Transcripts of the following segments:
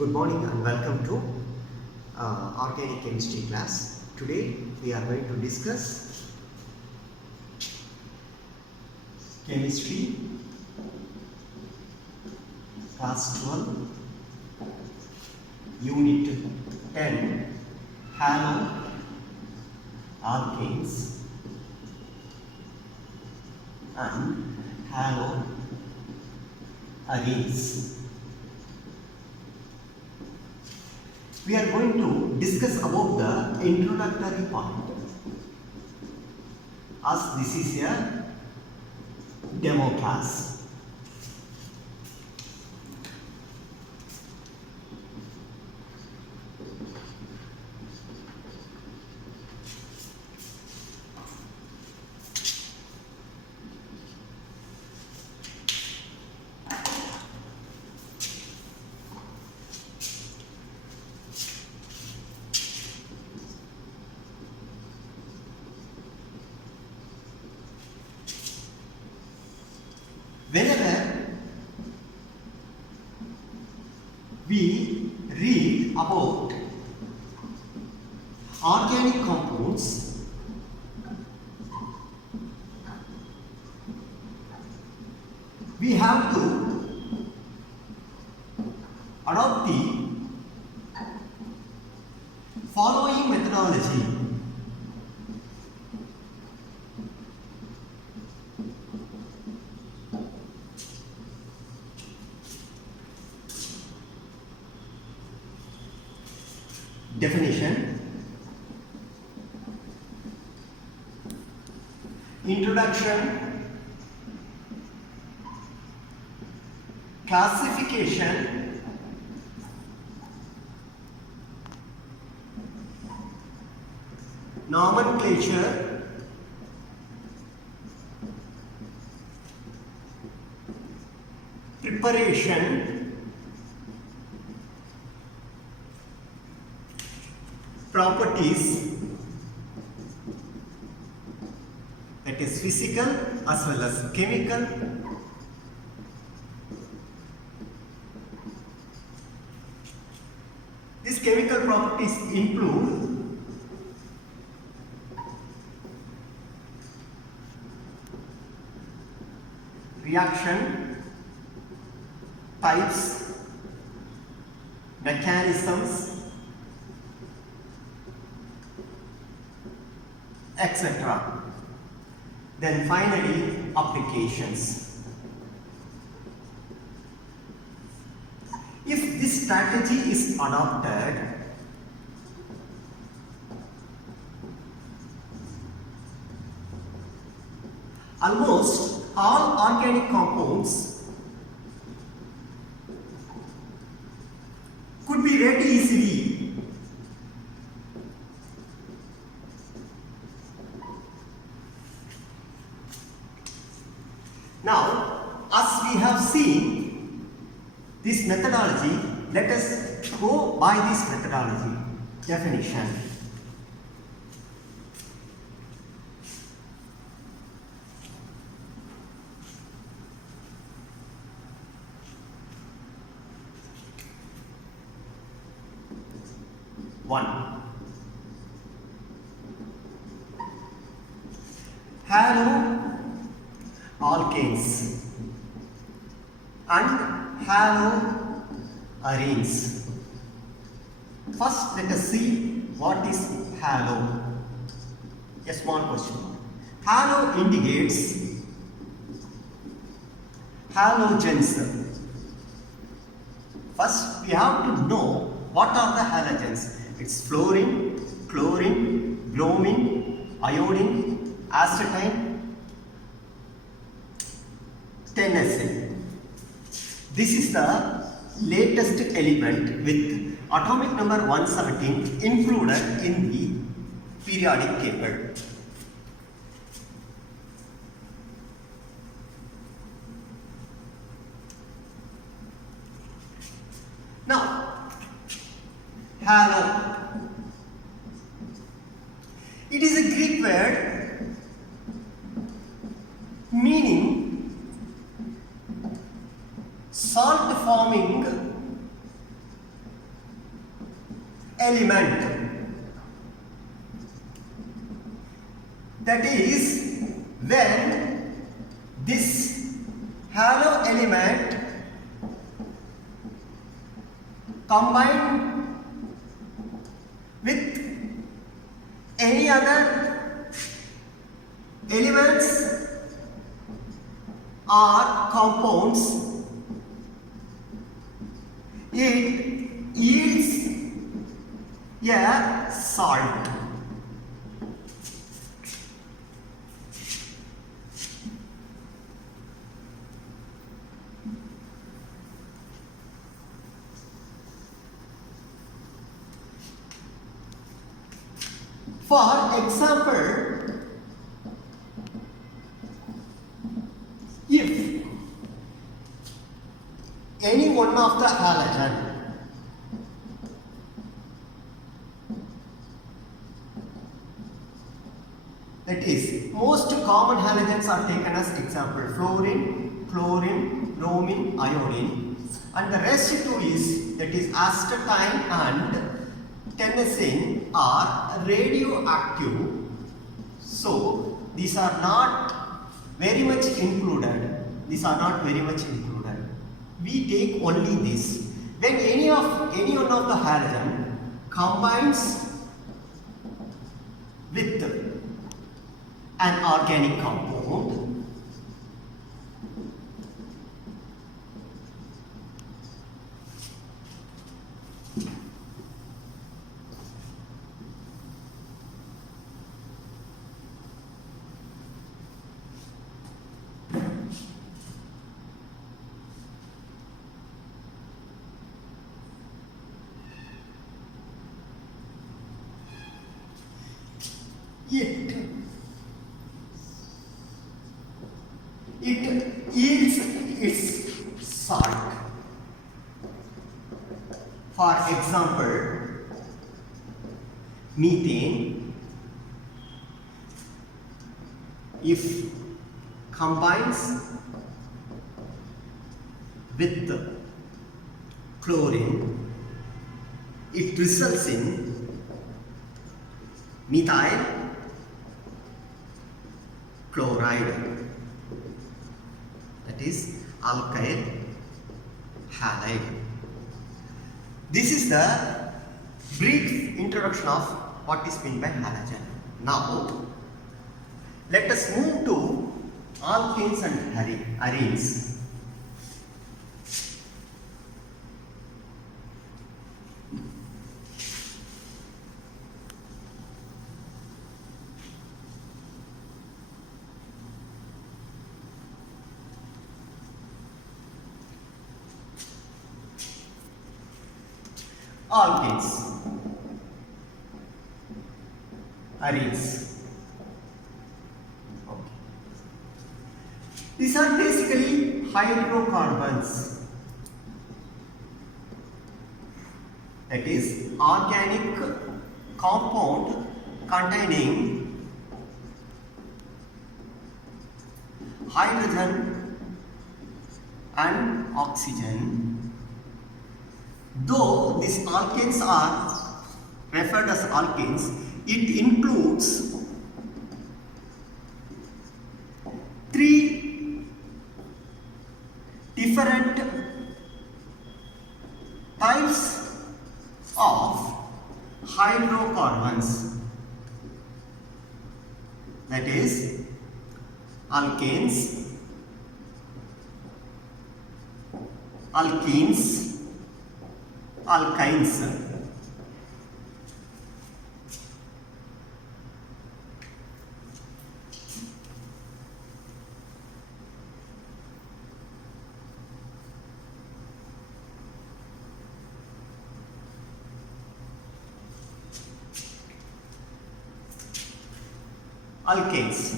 Good morning and welcome to organic chemistry class. Today we are going to discuss chemistry class 12 unit 10 halo alkanes and halo arenes. We are going to discuss about the introductory part, as this is a demo class. Whenever we read about organic compounds, we have to adopt the following methodology. Definition, introduction, classification, nomenclature, preparation, properties, that is physical as well as chemical, these chemical properties include reaction types, mechanisms, etc. Then finally, applications. If this strategy is adopted, almost all organic compounds could be read easily. Now, as we have seen this methodology, let us go by this methodology. Definition. One. Halo alkanes and haloarenes. First, let us see what is halo. A small question. Halo indicates halogens. First, we have to know what are the halogens. It's fluorine, chlorine, bromine, iodine, acetylene, 10Sa. This is the latest element with atomic number 117 included in the periodic table. Now, halo. It is a Greek word meaning salt forming element. That is, when this halo element combined with any other elements or compounds, it yields a salt. For example, if any one of the halogen that is, most common halogens are taken as example: fluorine, chlorine, bromine, iodine, and the rest two is, that is, astatine and tennessine are radioactive. So these are not very much included. These are not very much included. We take only this. When any one of the halogen combines with an organic compound, it yields its salt. For example, methane, if combines with chlorine, it results in methyl chloride, that is alkyl halide. This is the brief introduction of what is meant by halogen. Now, let us move to alkanes and arenes. Alkanes, arenes. Okay. These are basically hydrocarbons, that is, organic compound containing hydrogen and oxygen. Though these alkanes are referred as alkanes, it includes three different types of hydrocarbons, that is, alkanes, alkenes, alkynes. Alkanes,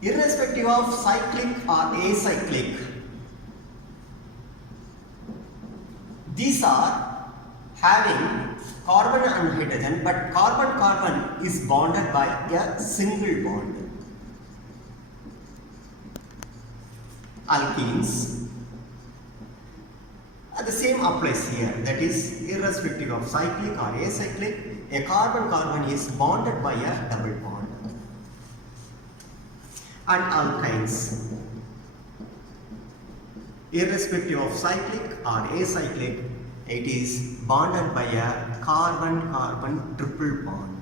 irrespective of cyclic or acyclic, these are having carbon and hydrogen, but carbon-carbon is bonded by a single bond. Alkenes, the same applies here. That is, irrespective of cyclic or acyclic, a carbon-carbon is bonded by a double bond. And alkynes, irrespective of cyclic or acyclic, it is bonded by a carbon-carbon triple bond.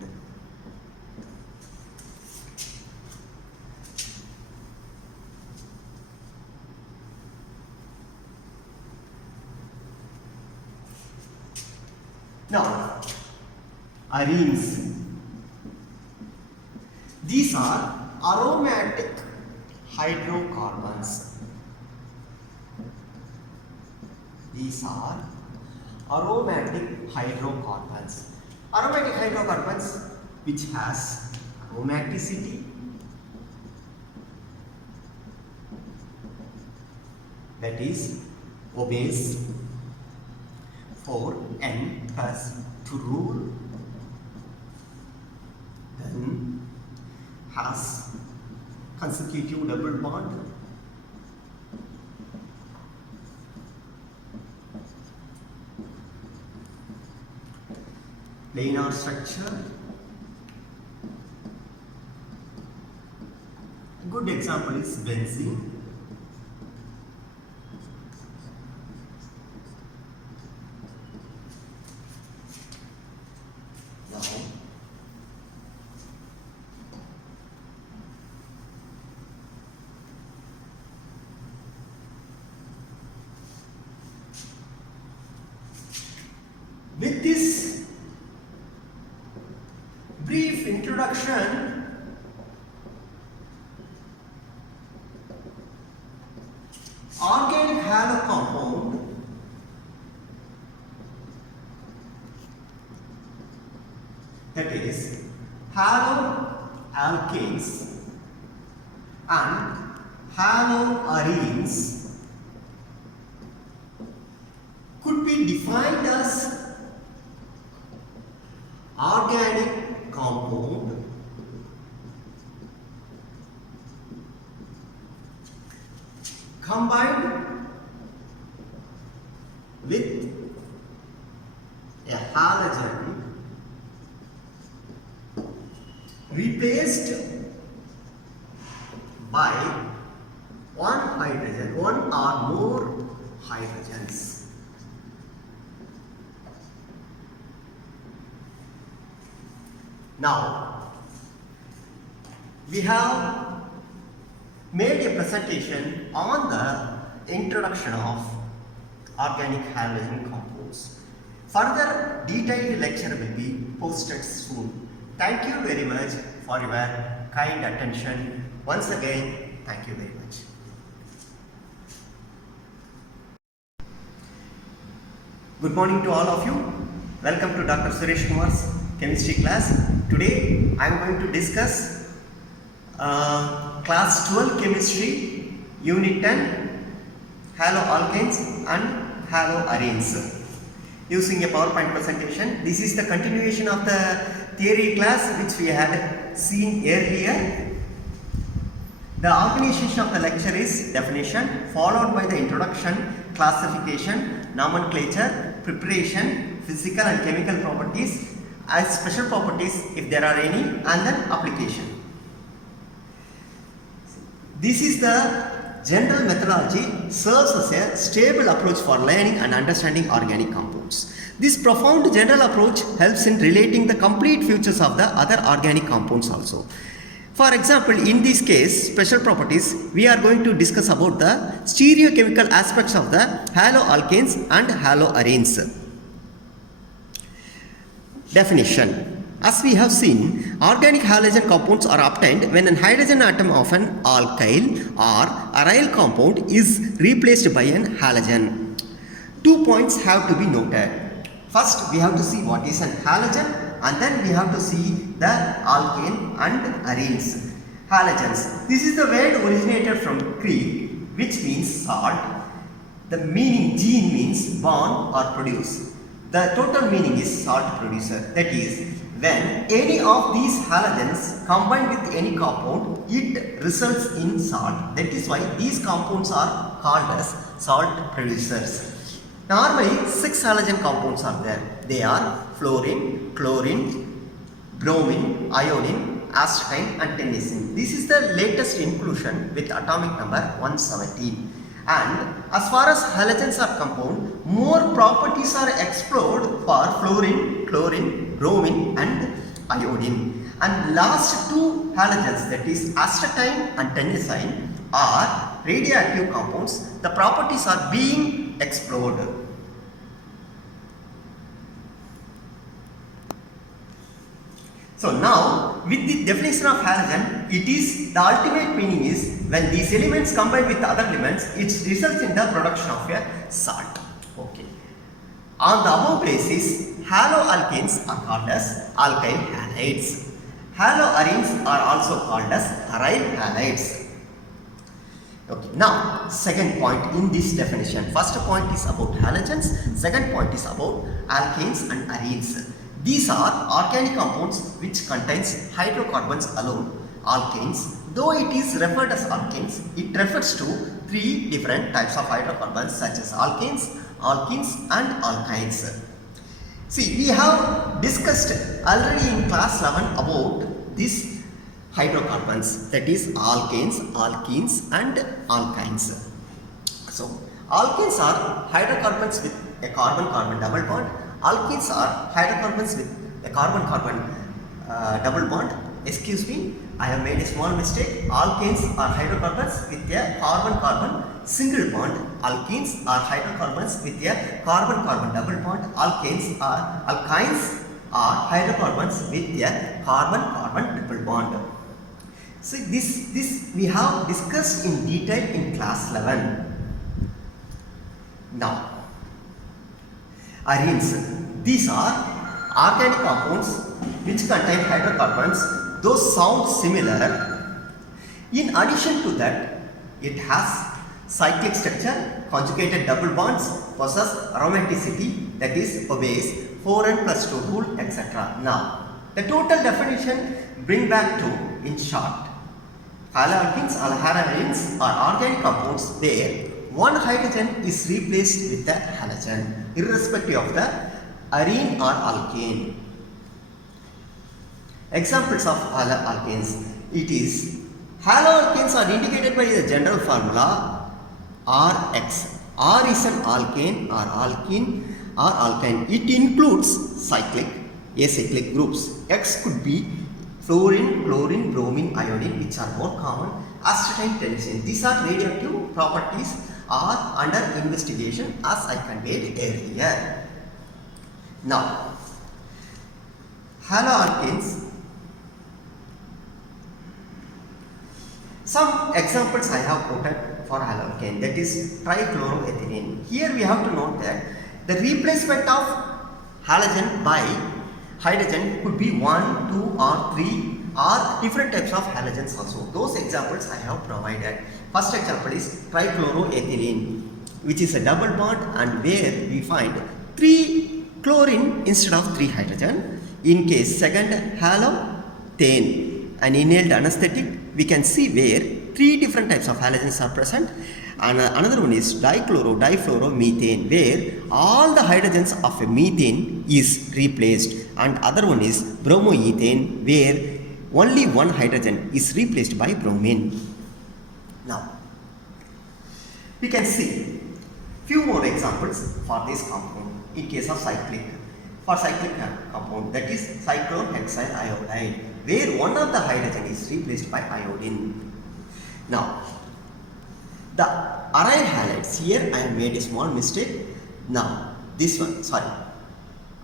Now, arenes. These are aromatic hydrocarbons. These are aromatic hydrocarbons. Aromatic hydrocarbons which has aromaticity, that is obeys 4n plus to rule, then has consecutive double bond, planar structure. A good example is benzene. With this brief introduction, organic halo compound that is haloalkanes and haloarenes could be defined as organic compound combined with a halogen replaced by one hydrogen, one or more hydrogens. Now, we have made a presentation on the introduction of organic halogen compounds. Further detailed lecture will be posted soon. Thank you very much for your kind attention. Once again, thank you very much. Good morning to all of you. Welcome to Dr. Suresh Kumar's chemistry class. Today I am going to discuss class 12 chemistry, unit 10, haloalkanes and haloarenes. Using a PowerPoint presentation. This is the continuation of the theory class which we had seen earlier. The organization of the lecture is definition, followed by the introduction, classification, nomenclature, preparation, physical and chemical properties, as special properties if there are any, and then application. This is the general methodology, serves as a stable approach for learning and understanding organic compounds. This profound general approach helps in relating the complete features of the other organic compounds also. For example, in this case, special properties, we are going to discuss about the stereochemical aspects of the haloalkanes and haloarenes. Definition. As we have seen, organic halogen compounds are obtained when a hydrogen atom of an alkyl or aryl compound is replaced by an halogen. 2 points have to be noted. First, we have to see what is an halogen, and then we have to see the alkane and arenes. Halogens. This is the word originated from Greek, which means salt. The meaning gene means born or produce. The total meaning is salt producer. That is, when any of these halogens combine with any compound, it results in salt. That is why these compounds are called as salt producers. Normally 6 halogen compounds are there. They are fluorine, chlorine, bromine, iodine, astatine and tennessine. This is the latest inclusion with atomic number 117. And as far as halogens are compound, more properties are explored for fluorine, chlorine, bromine and iodine. And last two halogens, that is astatine and tennessine, are radioactive compounds. The properties are being explored. So now, with the definition of halogen, it is the ultimate meaning is when these elements combine with other elements, it results in the production of a salt. Okay. On the above basis, haloalkanes are called as alkyl halides. Haloarenes are also called as aryl halides. Okay, now second point in this definition. First point is about halogens, second point is about alkanes and arenes. These are organic compounds which contains hydrocarbons alone. Alkanes, though it is referred as alkanes, it refers to three different types of hydrocarbons such as alkanes, alkenes and alkynes. See, we have discussed already in class 11 about these hydrocarbons, that is alkanes, alkenes and alkynes. So, alkanes are hydrocarbons with a carbon-carbon double bond. Alkenes are hydrocarbons with a carbon-carbon double bond. Excuse me, I have made a small mistake. Alkanes are hydrocarbons with a carbon-carbon single bond. Alkenes are hydrocarbons with a carbon-carbon double bond. Alkynes are hydrocarbons with a carbon-carbon triple bond. So this we have discussed in detail in class 11. Now, arenes. These are organic compounds which contain hydrocarbons. Those sound similar. In addition to that, it has cyclic structure, conjugated double bonds, possess aromaticity, that is obeys 4n plus 2 rule, etc. Now, the total definition bring back to in short. Haloalkenes or haloarenes are organic compounds where one hydrogen is replaced with a halogen, irrespective of the arene or alkane. Examples of haloalkenes. It is haloalkenes are indicated by the general formula Rx. R is an alkane or alkene or alkyne. It includes cyclic, acyclic groups. X could be fluorine, chlorine, bromine, iodine, which are more common. Astatine, tennessine. These are radioactive properties are under investigation as I conveyed earlier. Now, haloalkenes. Some examples I have quoted for haloalkane, that is trichloroethylene. Here we have to note that the replacement of halogen by hydrogen could be 1, 2 or 3 or different types of halogens also. Those examples I have provided. First example is trichloroethylene, which is a double bond and where we find 3 chlorine instead of 3 hydrogen. In case second halothane, an inhaled anesthetic, we can see where 3 different types of halogens are present. And another one is difluoromethane, where all the hydrogens of a methane is replaced, and other one is bromoethane, where only one hydrogen is replaced by bromine. Now, we can see few more examples for this compound in case of cyclic. For cyclic compound, that is cyclohexyl iodide, where one of the hydrogen is replaced by iodine. Now, the aryl halides, here I have made a small mistake. Now, this one,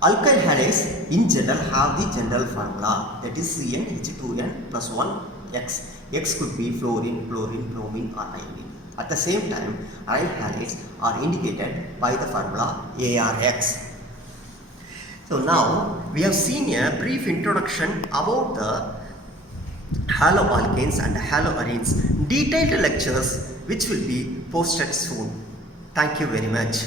alkyl halides in general have the general formula, that is CnH2n plus 1 X. X could be fluorine, chlorine, bromine or iodine. At the same time, aryl halides are indicated by the formula ARX. So now, we have seen a brief introduction about the haloalkanes and haloarenes. Detailed lectures which will be posted soon. Thank you very much.